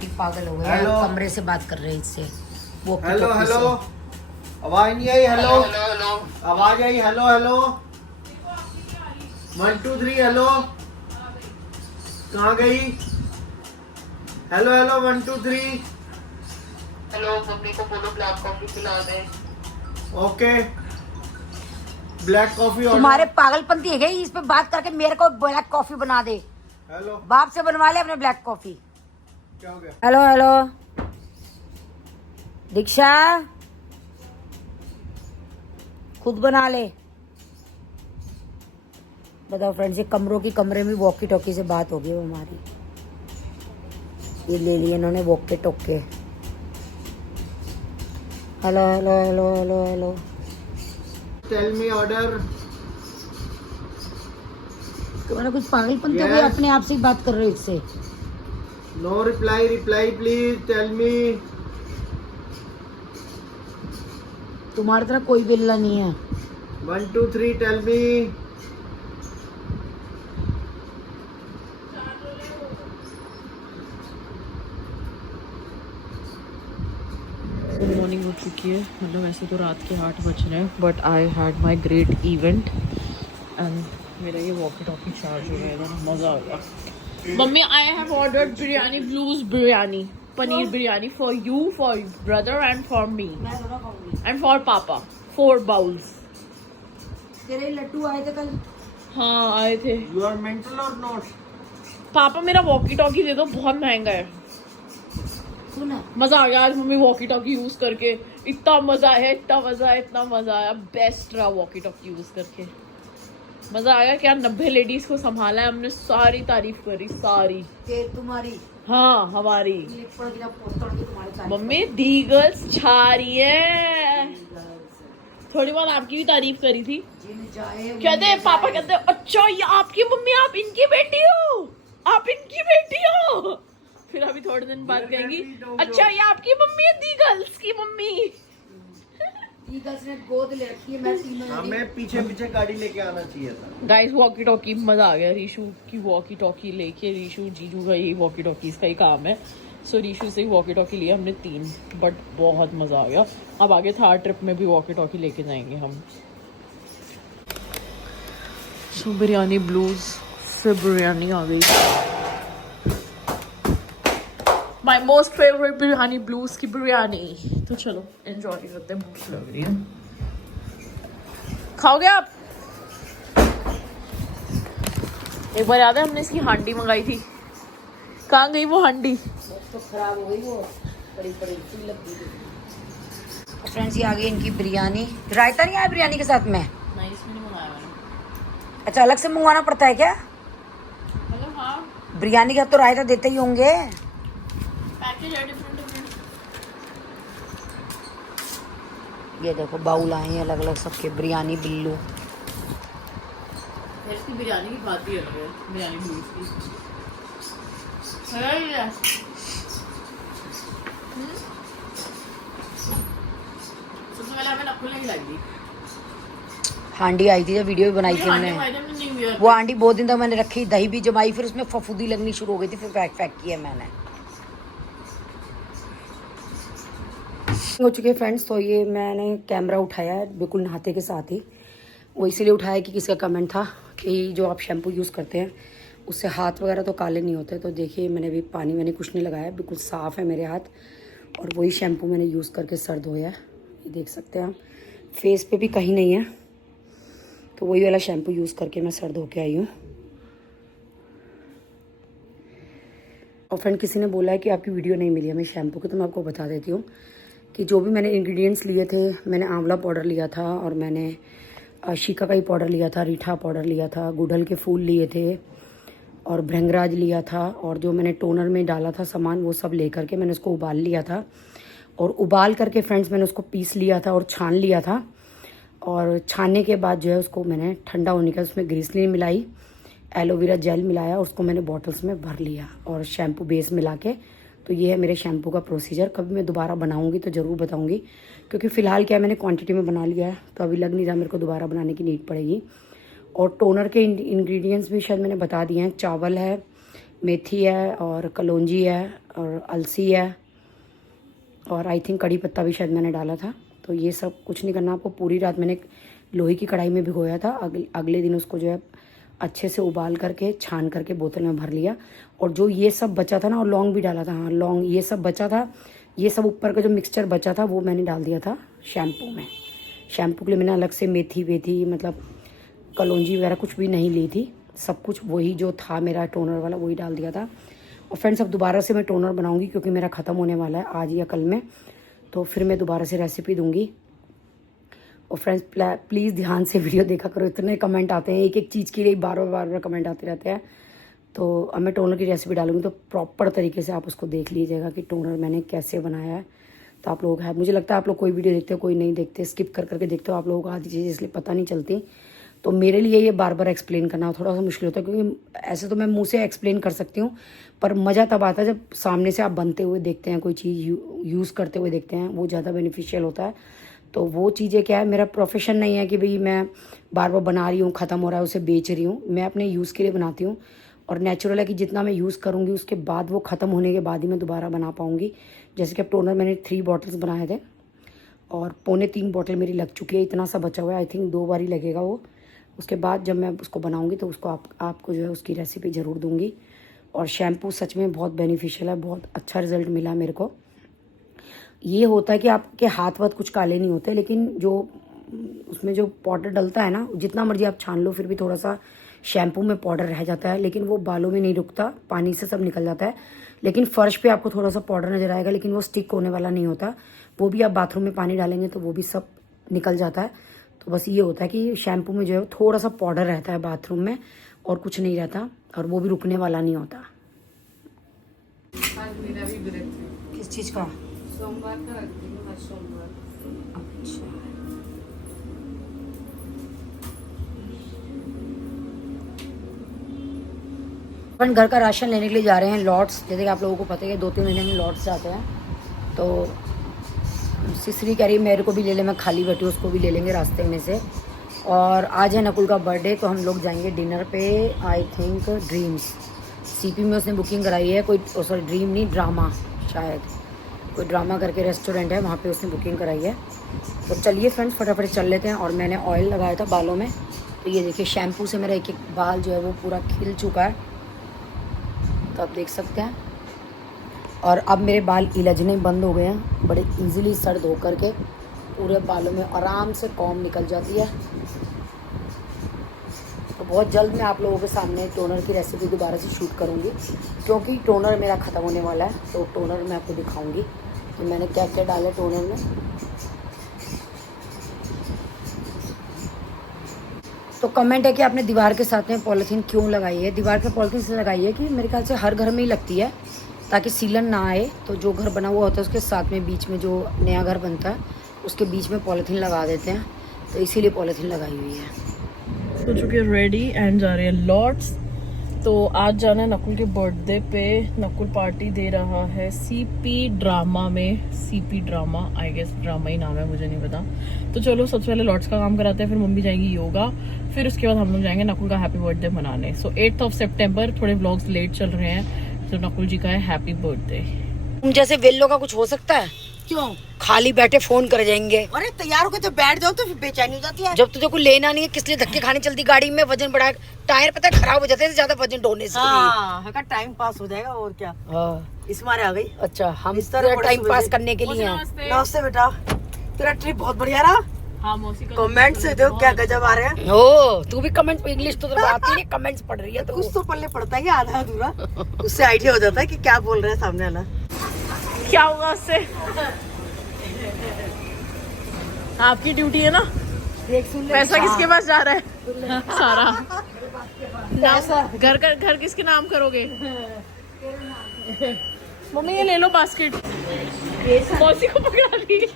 बेटी पागल हो गया, कमरे से बात कर रही इससे। वो हेलो हेलो, आवाज नहीं आई। हेलो आवाज आई। हेलो हेलो 1 2 3 हेलो, कहाँ गई? Hello hello 1 2 3। हेलो, मम्मी को बोलो ब्लैक कॉफी पिला दे। Okay, black coffee. तुम्हारे पागलपंती है गई, इस पे बात करके मेरे को ब्लैक कॉफी बना दे। हेलो, बाप से बनवा ले अपने ब्लैक कॉफी। क्या हो गया? हेलो हेलो दीक्षा, खुद बना ले। बताओ फ्रेंड्स, ये कमरे में वॉकी टॉकी से बात होगी वो हमारी। ये ले लिए इन्होंने walkie talkie. Hello hello hello hello hello. Tell me order. तुम्हारा कुछ पागलपन तो Yes. अपने आप से ही बात कर रहे हो इससे। No reply, reply please tell me. तुम्हारी तरह कोई बिल्ला नहीं है। 1 2 3 टेल मी। गुड मॉर्निंग हो चुकी है, मतलब वैसे तो रात के 8 बज रहे हैं, but I had my great event and मेरा ये वॉकी टॉकी चार्ज हो गया था, मज़ा आ गया। Mummy, I have ordered biryani, blues biryani, paneer biryani for you, for brother and for me and for पापा, 4 बाउल्स। तेरे लड्डू आए थे कल। हाँ आए थे। यू आर मेंटल और नॉट? पापा मेरा वॉकी टॉकी दे दो, बहुत महंगा है। सुना, मजा आ गया आज मम्मी वॉकी टॉकी यूज करके, इतना मजा आया, इतना मजा आया, इतना मजा आया। बेस्ट रहा वॉकी टॉकी यूज करके, मजा आया। क्या 90 लेडीज को संभाला है हमने, सारी तारीफ करी, सारी। तुम्हारी हाँ हमारी तुम्हारे मम्मी दी गर्ल्स छा रही है। थोड़ी बहुत आपकी भी तारीफ करी थी। कहते पापा कहते अच्छा ये आपकी मम्मी, आप इनकी बेटी हो, आप इनकी बेटी हो। फिर अभी थोड़े दिन बाद कहेंगी अच्छा ये आपकी मम्मी है, दी गर्ल्स की मम्मी। ने गोद ले रखी है। मैं हमें पीछे पीछे गाड़ी लेके आना चाहिए था। गाइस वॉकी टॉकी मजा आ गया, रीशू की वॉकी टॉकी लेके। रीशू जीजू का यही वॉकी टॉकी इसका ही काम है। सो रीशू से ही वॉकी टॉकी लिया हमने 3, बट बहुत मजा आ गया। अब आगे थार ट्रिप में भी वॉकी टॉकी लेके जाएंगे हम। सो बिरयानी ब्लूज से बिरयानी आ गई, my most favourite biryani, blues की बिरयानी। तो चलो एंजॉय करते हैं, भूख लग रही है। खाओगे आप? एक बार याद है हमने इसकी हांडी मंगाई थी, कहाँ गई वो हांडी? तो खराब हो गई वो, बड़ी बड़ी लगी। फ्रेंड्स ये आ गई इनकी बिरयानी। रायता नहीं आया बिरयानी के साथ में? नहीं, इसमें नहीं मंगाया मैंने। अच्छा, अलग से मंगवाना पड़ता है क्या? मतलब हाँ, बिरयानी का तो रायता देते ही होंगे। पैकेज है डिफरेंट डिफरेंट। ये देखो बाउल आए हैं अलग अलग सबके, बिरयानी बिल्लू। इसकी बिरयानी की बात ही अलग है, बिरयानी ब्लूज की। सबसे पहले हमें नकुल ने खिलाई थी। हांडी आई थी जब वीडियो भी बनाई थी हमने। वो हांडी बहुत दिन तक मैंने रखी, दही भी जमाई, फिर उसमें फफूदी लगनी शुरू हो गई थी, फिर फेंक किया मैंने। हो चुके फ्रेंड्स, तो ये मैंने कैमरा उठाया है बिल्कुल नहाते के साथ ही। वो इसीलिए उठाया कि किसका कमेंट था कि जो आप शैम्पू यूज़ करते हैं उससे हाथ वगैरह तो काले नहीं होते। तो देखिए मैंने अभी पानी मैंने कुछ नहीं लगाया, बिल्कुल साफ़ है मेरे हाथ, और वही शैम्पू मैंने यूज़ करके सर धोया है। ये देख सकते हैं आप, फेस पे भी कहीं नहीं है, तो वही वाला शैम्पू यूज़ करके मैं सर धो के आई हूँ। और फ्रेंड किसी ने बोला है कि आपकी वीडियो नहीं मिली हमें शैम्पू की, तो मैं आपको बता देती हूँ कि जो भी मैंने इंग्रेडिएंट्स लिए थे, मैंने आंवला पाउडर लिया था, और मैंने शिकाकाई पाउडर लिया था, रीठा पाउडर लिया था, गुड़हल के फूल लिए थे, और भृंगराज लिया था, और जो मैंने टोनर में डाला था सामान वो सब लेकर के मैंने उसको उबाल लिया था। और उबाल करके फ्रेंड्स मैंने उसको पीस लिया था और छान लिया था। और छानने के बाद जो है उसको मैंने ठंडा होने का, उसमें ग्रीसलिन मिलाई, एलोवेरा जेल मिलाया, और उसको मैंने बॉटल्स में भर लिया, और शैम्पू बेस मिला के। तो ये है मेरे शैम्पू का प्रोसीजर। कभी मैं दोबारा बनाऊंगी तो ज़रूर बताऊंगी, क्योंकि फ़िलहाल क्या मैंने क्वांटिटी में बना लिया है, तो अभी लग नहीं रहा मेरे को दोबारा बनाने की नीड पड़ेगी। और टोनर के इंग्रेडिएंट्स भी शायद मैंने बता दिए हैं। चावल है, मेथी है और कलौंजी है और अलसी है और आई थिंक कड़ी पत्ता भी शायद मैंने डाला था। तो ये सब कुछ नहीं करना आपको। पूरी रात मैंने लोहे की कढ़ाई में भिगोया था। अगले दिन उसको जो है अच्छे से उबाल करके छान करके बोतल में भर लिया। और जो ये सब बचा था ना, और लौंग भी डाला था, हाँ लौंग, ये सब बचा था। ये सब ऊपर का जो मिक्सचर बचा था वो मैंने डाल दिया था शैम्पू में। शैम्पू के लिए मैंने अलग से मेथी वेथी मतलब कलौंजी वगैरह कुछ भी नहीं ली थी। सब कुछ वही जो था मेरा टोनर वाला वही डाल दिया था। और फ्रेंड्स अब दोबारा से मैं टोनर बनाऊंगी क्योंकि मेरा ख़त्म होने वाला है आज या कल में। तो फिर मैं दोबारा से रेसिपी दूंगी। और फ्रेंड्स प्लीज़ ध्यान से वीडियो देखा करो, इतने कमेंट आते हैं एक एक चीज़ के लिए, बार बार कमेंट आते रहते हैं। तो अब मैं टोनर की रेसिपी डालूंगी तो प्रॉपर तरीके से आप उसको देख लीजिएगा कि टोनर मैंने कैसे बनाया है। तो आप लोग मुझे लगता है आप लोग कोई वीडियो देखते हो कोई नहीं देखते, स्किप कर करके देखते हो। आप लोगों को आधी चीज़ें इसलिए पता नहीं चलती। तो मेरे लिए ये बार बार एक्सप्लेन करना थोड़ा सा मुश्किल होता है क्योंकि ऐसे तो मैं मुंह से एक्सप्लेन कर सकती हूँ, पर मज़ा तब आता है जब सामने से आप बनते हुए देखते हैं, कोई चीज़ यूज़ करते हुए देखते हैं, वो ज़्यादा बेनिफिशियल होता है। तो वो चीज़ें क्या है, मेरा प्रोफेशन नहीं है कि भाई मैं बार बार बना रही हूँ, ख़त्म हो रहा है उसे बेच रही हूँ। मैं अपने यूज़ के लिए बनाती हूँ और नेचुरल है कि जितना मैं यूज़ करूँगी उसके बाद वो ख़त्म होने के बाद ही मैं दोबारा बना पाऊँगी। जैसे कि अब टोनर मैंने 3 बॉटल्स बनाए थे और 2.25 बॉटल मेरी लग चुकी है। इतना सा बचा हुआ है, आई थिंक 2 बार ही लगेगा वो। उसके बाद जब मैं उसको बनाऊँगी तो उसको आपको जो है उसकी रेसिपी ज़रूर दूँगी। और शैम्पू सच में बहुत बेनिफिशियल है, बहुत अच्छा रिज़ल्ट मिला मेरे को। ये होता है कि आपके हाथ वाथ कुछ काले नहीं होते, लेकिन जो उसमें जो पाउडर डलता है ना, जितना मर्जी आप छान लो फिर भी थोड़ा सा शैम्पू में पाउडर रह जाता है, लेकिन वो बालों में नहीं रुकता, पानी से सब निकल जाता है। लेकिन फर्श पे आपको थोड़ा सा पाउडर नजर आएगा, लेकिन वो स्टिक होने वाला नहीं होता। वो भी आप बाथरूम में पानी डालेंगे तो वो भी सब निकल जाता है। तो बस ये होता है कि शैम्पू में जो है थोड़ा सा पाउडर रहता है बाथरूम में और कुछ नहीं रहता, और वो भी रुकने वाला नहीं होता। मेरा भी व्रत है। किस चीज़ का? सोमवार का रखती हूँ, हर सोमवार। अच्छा, अपन घर का राशन लेने के लिए जा रहे हैं लॉट्स। जैसे कि आप लोगों को पता है 2-3 महीने में लॉट्स जाते हैं। तो सिसरी कह रही मेरे को भी ले ले, मैं खाली बैठी हूँ, उसको भी ले लेंगे रास्ते में से। और आज है नकुल का बर्थडे, तो हम लोग जाएंगे डिनर पे आई थिंक ड्रीम्स। सीपी में उसने बुकिंग कराई है, कोई सॉरी ड्रीम नहीं, ड्रामा, शायद कोई ड्रामा करके रेस्टोरेंट है, वहाँ पे उसने बुकिंग कराई है। तो चलिए फ्रेंड्स फटाफट चल लेते हैं। और मैंने ऑयल लगाया था बालों में, तो ये देखिए शैम्पू से मेरा एक एक बाल जो है वो पूरा खिल चुका है, तो आप देख सकते हैं। और अब मेरे बाल इलझने बंद हो गए हैं, बड़े इजीली सर धो करके पूरे बालों में आराम से कॉम निकल जाती है। तो बहुत जल्द मैं आप लोगों के सामने टोनर की रेसिपी दोबारा से शूट करूँगी, क्योंकि टोनर मेरा ख़त्म होने वाला है। तो टोनर मैं आपको दिखाऊँगी कि मैंने क्या क्या डाला टोनर में। तो कमेंट है कि आपने दीवार के साथ में पॉलीथीन क्यों लगाई है। दीवार पे पॉलीथीन से लगाई है कि मेरे ख्याल से हर घर में ही लगती है ताकि सीलन ना आए। तो जो घर बना हुआ होता है उसके साथ में बीच में जो नया घर बनता है उसके बीच में पॉलीथीन लगा देते हैं, तो इसीलिए पॉलीथीन लगाई हुई है। हो चुके रेडी एंड जा रहे हैं लॉर्ड्स। तो आज जाना है नकुल के बर्थडे पे। नकुल पार्टी दे रहा है सीपी ड्रामा में। CP drama, I guess drama ही नाम है, मुझे नहीं पता। तो चलो सबसे पहले लॉर्ड्स का काम कराते हैं, फिर मम्मी जाएंगी योगा, फिर उसके बाद हम लोग जाएंगे नकुल का हैप्पी बर्थडे मनाने। सो 8 सितंबर, थोड़े व्लॉग्स लेट चल रहे हैं, तो नकुल जी का है हैप्पी बर्थडे। तुम जैसे वेल्लो का कुछ हो सकता है? क्यों? खाली बैठे फोन कर जाएंगे। अरे तैयार होकर तो बैठ जाओ तो फिर बेचैनी हो जाती है। जब तुझे कोई लेना नहीं है किस लिए धक्के खाने चलती गाड़ी में? वजन बढ़ा, टायर पता है खराब हो जाते हैं ज्यादा वजन ढोने से। हाँ, टाइम पास हो जाएगा और क्या। हाँ। इस मारे आ गई। अच्छा, हम इस तरह बड़े टाइम सुबह पास से- करने के लिए हैं। नमस्ते बेटा, तेरा ट्रिप बहुत बढ़िया रहा। हाँ मौसी का कमेंट से देखो क्या गजब आ रहे हैं। ओ तू भी कमेंट इंग्लिश तो तेरे को आती नहीं, कमेंट्स पढ़ रही है तो कुछ तो पल्ले पड़ता है आधा अधूरा, उससे आइडिया हो जाता है कि क्या बोल रहे हैं सामने वाला। क्या होगा उससे? आपकी ड्यूटी है ना, पैसा किसके पास जा रहा है? सारा नाम घर किसके नाम करोगे? मम्मी ये ले लो बास्केट। मौसी को पकड़ा दी।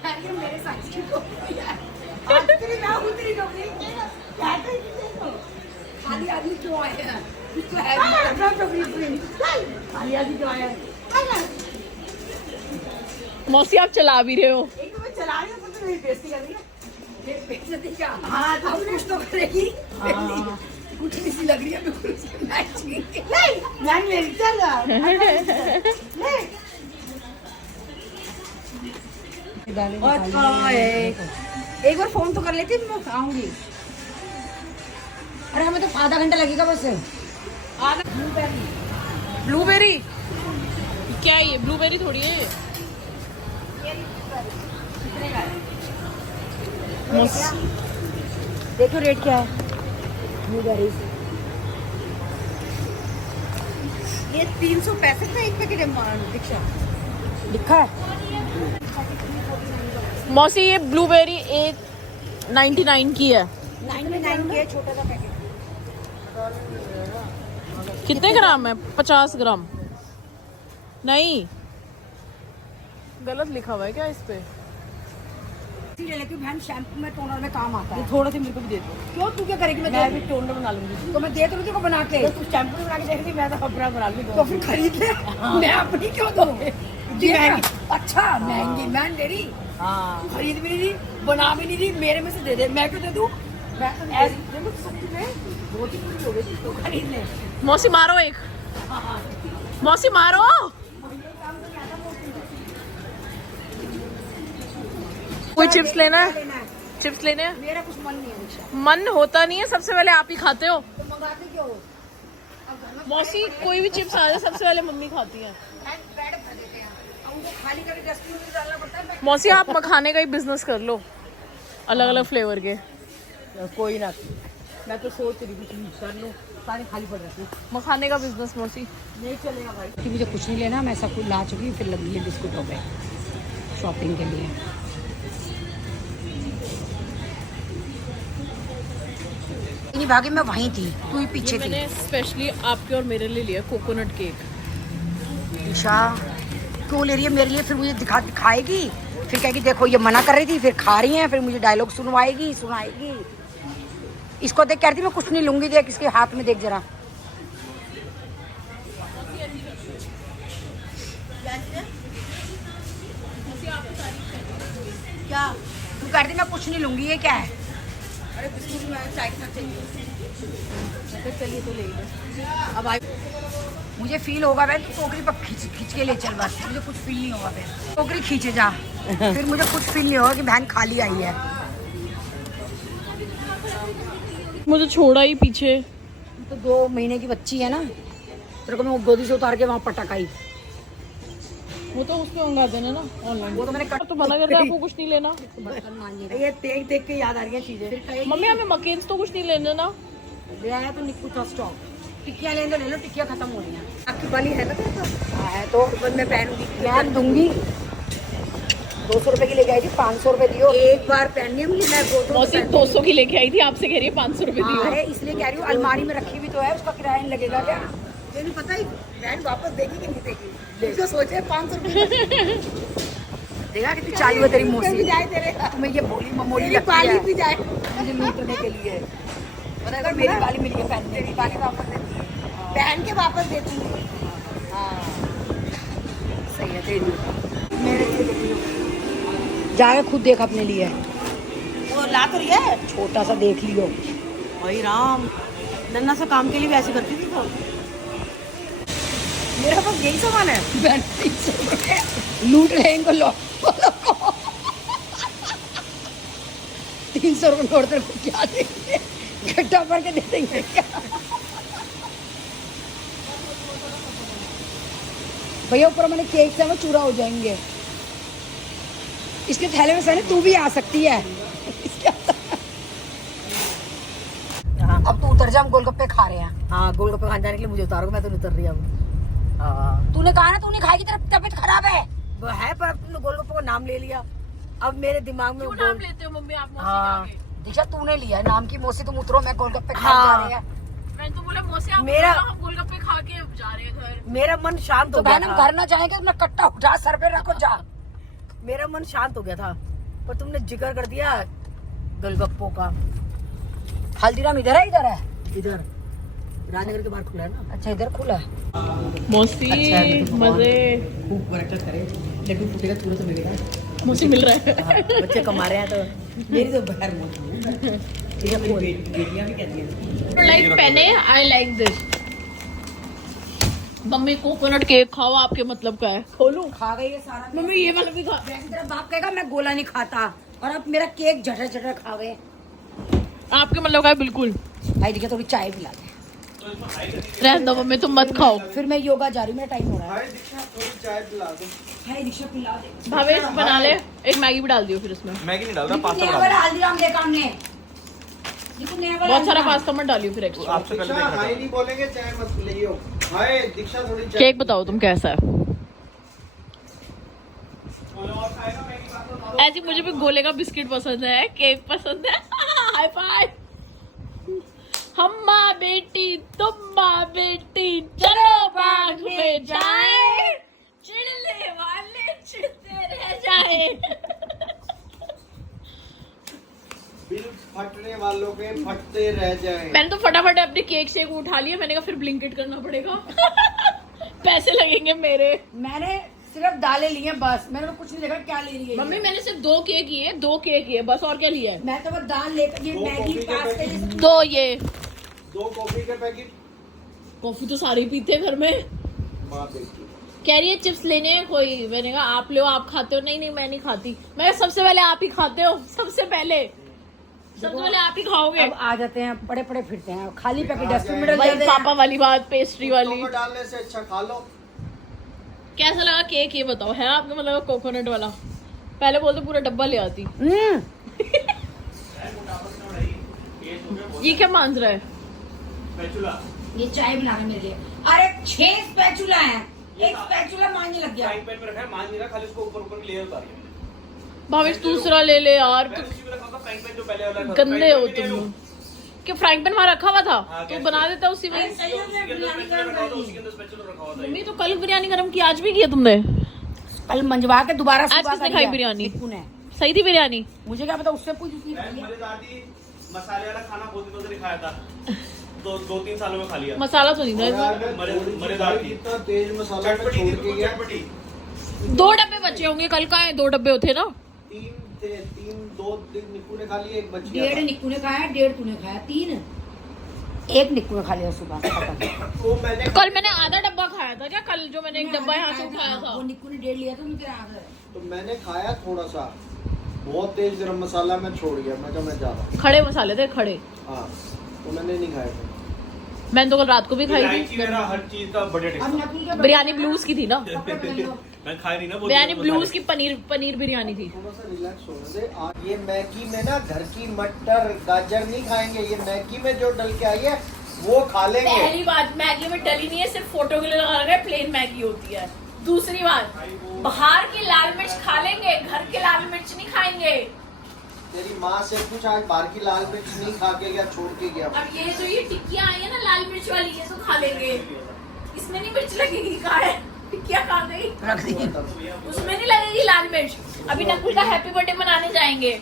मौसी आप चला भी रहे हो। हाँ, तो कुछ तो करेगी। स्कूटी सी लग रही है बिल्कुल उसके मैचिंग। मैं मेरी चल एक बार फोन तो कर लेती, मैं आऊंगी। अरे हमें तो आधा घंटा लगेगा बस। ब्लूबेरी क्या है ये? ब्लूबेरी थोड़ी है। देखो रेट क्या है ब्लूबेरीज। ये 365 का एक पैकेट है दीक्षा। लिखा है मौसी ये ब्लूबेरी 8.99 की है। 99 के छोटा सा पैकेट। कितने ग्राम है? 50 ग्राम। नहीं गलत लिखा हुआ है क्या इस पे? ले लेती हूँ बहन, शैम्पू में टोनर में काम आता है। थोड़ा सा मेरे को भी दे दो। क्यों तू क्या करेगी? मैं भी टोनर बना लूंगी। तो मैं दे तो को बना के। तू शैम्पू बना के देख रही, मैं तो अपना बना लूंगी। तो फिर खरीद ले। मैं अपनी क्यों दूँ? जी अच्छा महंगी मैं दे रही। हाँ खरीद भी नहीं रही, बना भी नहीं रही, मेरे में से दे दे। मैं क्यों दे दूँ? मैं तो नहीं दे रही। देखो सच्ची में 2-3 दिन हो गए थी, तो खरीद ले। मौसी मारो एक। मौसी मारो। कोई चिप्स लेना है? लेना है? चिप्स लेने हैं? मेरा कुछ मन नहीं है दीक्षा। मन होता नहीं है, सबसे पहले आप ही खाते हो। तो मंगाते क्यों हो? अब घर में मौसी कोई भी चिप्स आ जाए सबसे पहले मम्मी खाती है। ब्रेड भर देते हैं, अब उनको खाली करके डस्टबिन में डालना पड़ता है। मौसी आप मखाने का ही बिजनेस कर लो, अलग अलग फ्लेवर के। कोई ना, मैं तो सोच रही थी कुछ कर लूँ, सारी खाली पड़ रही। मखाने का बिजनेस मौसी। नहीं चलेगा भाई। कि मुझे कुछ नहीं लेना, मैं सब कुछ ला चुकी हूँ। फिर लग लिए बिस्कुट हो गए शॉपिंग के लिए। नहीं भागी, मैं वहीं थी, तू ही पीछे थी। मैंने स्पेशली आपके और मेरे लिए लिया कोकोनट केक। ईशा क्यों ले रही है मेरे लिए? फिर मुझे दिखाएगी, फिर कहेगी देखो ये मना कर रही थी, फिर खा रही है, फिर मुझे डायलॉग सुनाएगी। इसको देख कह रही थी मैं कुछ नहीं लूंगी, देख इसके हाथ में देख जरा। क्या तू कह रही थी मैं कुछ नहीं लूंगी, ये क्या है? अरे बिस्कुट में चाय के साथ चाहिए। चलिए तो ले लो। अब आई मुझे फील होगा बहन, तू टोकरी पर खींच के ले चल बस। मुझे कुछ फील नहीं होगा बहन, टोकरी खींचे जा। फिर मुझे कुछ फील नहीं होगा कि बहन खाली आई है। मुझे छोड़ा ही पीछे। तो 2 महीने की बच्ची है ना, तेरे को मैं गोदी से उतार के वहाँ पटक आई। वो तो उसमें मंगा देना ना ऑनलाइन। वो तो मैंने तो मना कर रहा है आपको कुछ नहीं लेना। बर्तन मांझे ये देख देख के याद आ रही है चीजें। मम्मी हमें मकेन्स तो कुछ नहीं लेना ना। ले आया तो निक्कू था स्टॉक। टिक्कियाँ लेने ले लो, टिक्कियाँ खत्म हो रही हैं। आपकी बाली है ना तेरे पास? हाँ है तो मैं पहनूंगी। मैं दूंगी। 200 रुपए की लेके आई थी, 500 रुपए दियो। एक बार पहननी है मुझे, मैं मौसी 200 की लेके आई थी, आपसे कह रही है 500 रुपए हाँ दियो। है, इसलिए कह रही हूँ अलमारी में रखी हुई तो है, उसका किराया नहीं लगेगा क्या? मुझे नहीं पता ही बहन वापस देगी कि नहीं देगी। उसको सोचे 500 रुपये देखा कितनी चालू है तेरी मौसी। भी जाए तेरे तुम्हें ये बोली ममोली मेरी लगती बाली है भी जाए। मुझे लूटने के लिए। पता है अगर मेरी बाली मिली है पहनने की, बाली वापस देती है। पहन के वापस देती हूँ। हाँ सही है, दे दी मेरे लिए। दे दी जाके खुद देख अपने लिए, वो ला तो रही है। छोटा सा देख लियो। भाई राम, नन्ना सा काम के लिए भी ऐसे करती थी। तो मेरे पास यही सामान है। लूट रहे हैं इनको लो। 300 रुपये नोट तेरे को क्या देंगे? गड्ढा भर के दे देंगे क्या? भैया ऊपर मैंने केक से वो चूरा हो जाएंगे। इसके थैले में सही तू भी आ सकती है। इसके अब तू उतर जा, हम गोलगप्पे खा रहे हैं। हाँ गोलगप्पे खाने जाने के लिए मुझे उतारो, मैं तो नहीं उतर रही अब। तूने कहा ना तू नहीं खाएगी, तेरा तबीयत खराब है। वो है पर अब तुमने गोलगप्पे का नाम ले लिया, अब मेरे दिमाग में क्यों नाम लेते हो मम्मी आप मौसी हाँ। के आगे? दीक्षा तूने लिया है नाम की। मौसी तुम उतरो, मैं गोलगप्पे खा हाँ। जा रहे हैं। मैंने तो बोला मौसी आप मेरा- हम गोलगप्पे खा के जा रहे हैं घर। मेरा मन शांत तो हो गया बहन हम था। घर ना जाएंगे तो मैं कट्टा उठा सर पे रखो जा। मेरा मन शांत हो गया था, पर तुमने जिक्र कर दिया गोलगप्पों का। हल्दीराम इधर है? इधर है, इधर राजनगर के बाहर खुला है ना। अच्छा इधर खुला है। मौसी मजे खूब बरकत करे, लड्डू फूटेगा तुरंत मिलेगा। मौसी मिल रहा है। बच्चे कमा रहे हैं तो मेरी तो बहर गिरिया भी कहती है। लाइक पेने I like this. Mummy coconut cake खाओ, आपके मतलब का है? खोलूं? खा गई है सारा। मम्मी ये वाला भी खा। तेरा बाप कहेगा मैं गोला नहीं खाता और अब मेरा केक झटर झटर खा गए। आपके मतलब का है बिल्कुल। भाई देखिए थोड़ी चाय पिला दे। रहने दो मम्मी, तुम मत खाओ। फिर मैं योगा जा रही हूँ, मेरा टाइम हो रहा है। भाई दीक्षा थोड़ी चाय पिला दो। भाई रिक्शा पिला दे। भावेश बना ले, एक मैगी भी डाल दियो फिर इसमें। मैगी नहीं डाल रहा, निकू पास्ता नेवर बना दो। हल्दीराम देखा हमने। निकू नेवर बहुत सारा हल्दीराम। पास्ता मत डालियो फिर एक्स्ट्रा। आपसे पहले देखा था। हाय नहीं बोलेंगे, चाय मत लियो। हाय दीक्षा थोड़ी चाय। केक बताओ तुम कैसा है? ऐसी मुझे भी गोले का बिस्किट पसंद है, केक पसंद है। High five. हम माँ बेटी तुम माँ बेटी, चलो बाग में जाए, चिढ़ने वाले चिढ़ते रह जाए। बिल फटने वालों के फटते रह जाएं। मैंने तो फटाफट अपने केक शेक उठा लिया। मैंने कहा फिर ब्लिंकिट करना पड़ेगा। पैसे लगेंगे मेरे। मैंने सिर्फ दालें ली हैं बस, मैंने तो कुछ नहीं देखा क्या ले रही है। मम्मी मैंने सिर्फ 2 केक किए, 2 केक किए बस, और क्या लिया है? मैं तो बस दाल लेकर ये दो मैगी कॉफी के पास्ता ये सब- 2 ये 2 कॉफी के पैकेट। कॉफी तो सारे ही पीते हैं घर में। माँ बेटी कह रही है चिप्स लेने हैं कोई। मैंने कहा आप लो, आप खाते हो? नहीं नहीं मैं नहीं खाती। मैं सबसे पहले आप ही खाते हो, सबसे पहले आप ही खाओगे। अब आ जाते हैं पड़े पड़े फिरते हैं, खाली पैकेट डस्टबिन में डाल भाई देते पापा हैं। वाली बात, पेस्ट्री वाली। को डालने से अच्छा खा लो। कैसा लगा केक ये बताओ? है आपको मतलब कोकोनट वाला? पहले बोलते पूरा डब्बा ले आती। ये क्या मान रहा है? ये चाय बना रहा है मेरे लिए। अरे 6 स्पैचुला है, एक स्पैचुला मांगने लग गया। भावेश दूसरा ले ले यार। गंदे हो तुम। क्या फ्राइंग पैन वहाँ रखा हुआ था? तो बना देता उसी में। मम्मी तो कल बिरयानी गरम की, आज भी किया तुमने? कल मंजवा के दोबारा आज सुबह किसने कर खाई लिया। बिरयानी? निक्कू ने। सही थी बिरयानी? मुझे क्या पता, उससे पूछ उसने खाई है। मसाले वाला खाना बहुत दिनों से नहीं खाया था। 2-3 सालों में खा लिया। मसाला तो नहीं था इसमें। मजेदार थी। इतना तेज मसाला मैं चटपटी छोड़ थी, के गया। चटपटी। 2 डब्बे बचे होंगे कल का है। 2 डब्बे होते ना। 3 थे, 2 निक्कू ने खा लिए, एक बच गया 1.5 निक्कू ने खाया, 1.5 तूने खाया, 3 एक निक्कू ने खा लिया सुबह। वो मैंने कल मैंने आधा डब्बा खाया था क्या? कल जो मैंने एक डब्बा यहाँ से उठाया था। वो निक्कू ने 1.5 लिया था, मुझे आधा है। तो मैंने खाया थोड़ा सा, बहुत तेज गरम मसाला मैं छोड़ गया। मैं कहा मैं जा रहा हूँ। खड़े मसाले थे, खड़े। हाँ तो मैंने नहीं खाया था। मैंने तो कल रात को भी खाई इलायची थी। वगैरह हर चीज का बड़े अब टेस्ट। नकुल के बिरयानी ब्लूज की थी ना। कपड़े पहन लो। मैं खाई नहीं ना वो बिरयानी मसाले। ब्लूज की पनीर बिरयानी थी। थोड़ा सा रिलैक्स होने दे। ये मैगी में ना घर की मटर गाजर नहीं खाएंगे, ये मैगी में जो डल के आई है वो खा लेंगे। पहली बात, मैगी में डली नहीं है, सिर्फ फोटो के लिए लगा रखा है, प्लेन मैगी होती है। दूसरी बात, बाहर की लाल मिर्च खा लेंगे, घर के लाल मिर्च नहीं खाएंगे। तेरी माँ से कुछ आज बाहर की लाल मिर्च नहीं खा के गया, छोड़ के गया। अब ये जो ये टिक्कियां आई है ना लाल मिर्च वाली, ये तो खा लेंगे। इसमें नहीं मिर्च लगेगी, कहा है टिक्कियां खा गई, रख दी। उसमें नहीं लगेगी लाल मिर्च। अभी नकुल का हैप्पी बर्थडे मनाने जाएंगे,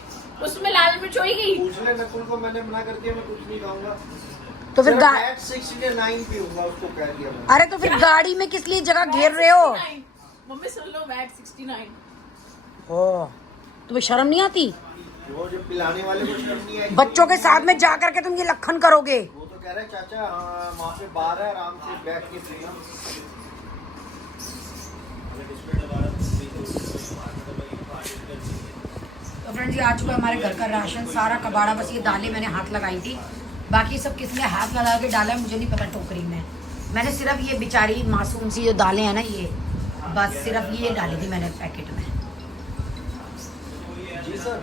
उसमें लाल मिर्च होगी। पूछ ले नकुल को, मैंने मना कर दिया, मैं कुछ नहीं खाऊंगा। तो फिर गा- 69 पीऊंगा, उसको कह दिया मैंने। अरे तो फिर गाड़ी में किस लिए जगह घेर रहे हो? मम्मी सुन लो, वैट 69। ओ, तुम्हें शर्म नहीं आती? वो जो पिलाने वाले को शर्म नहीं आई। बच्चों के साथ में जा करके तुम ये लखन करोगे? वो तो कह रहे चाचा वहाँ पे बाहर है, आराम से बैठ के पीना। तो फ्रेंड्स ये आ चुका है हमारे घर का राशन, सारा कबाड़ा। बस ये दालें मैंने हाथ लगाई थी, बाकी सब किसने हाथ लगा के डाला है मुझे नहीं पता टोकरी में। मैंने सिर्फ ये बेचारी मासूम सी जो दालें हैं ना, ये बस सिर्फ ये डाली थी मैंने पैकेट में। जी सर।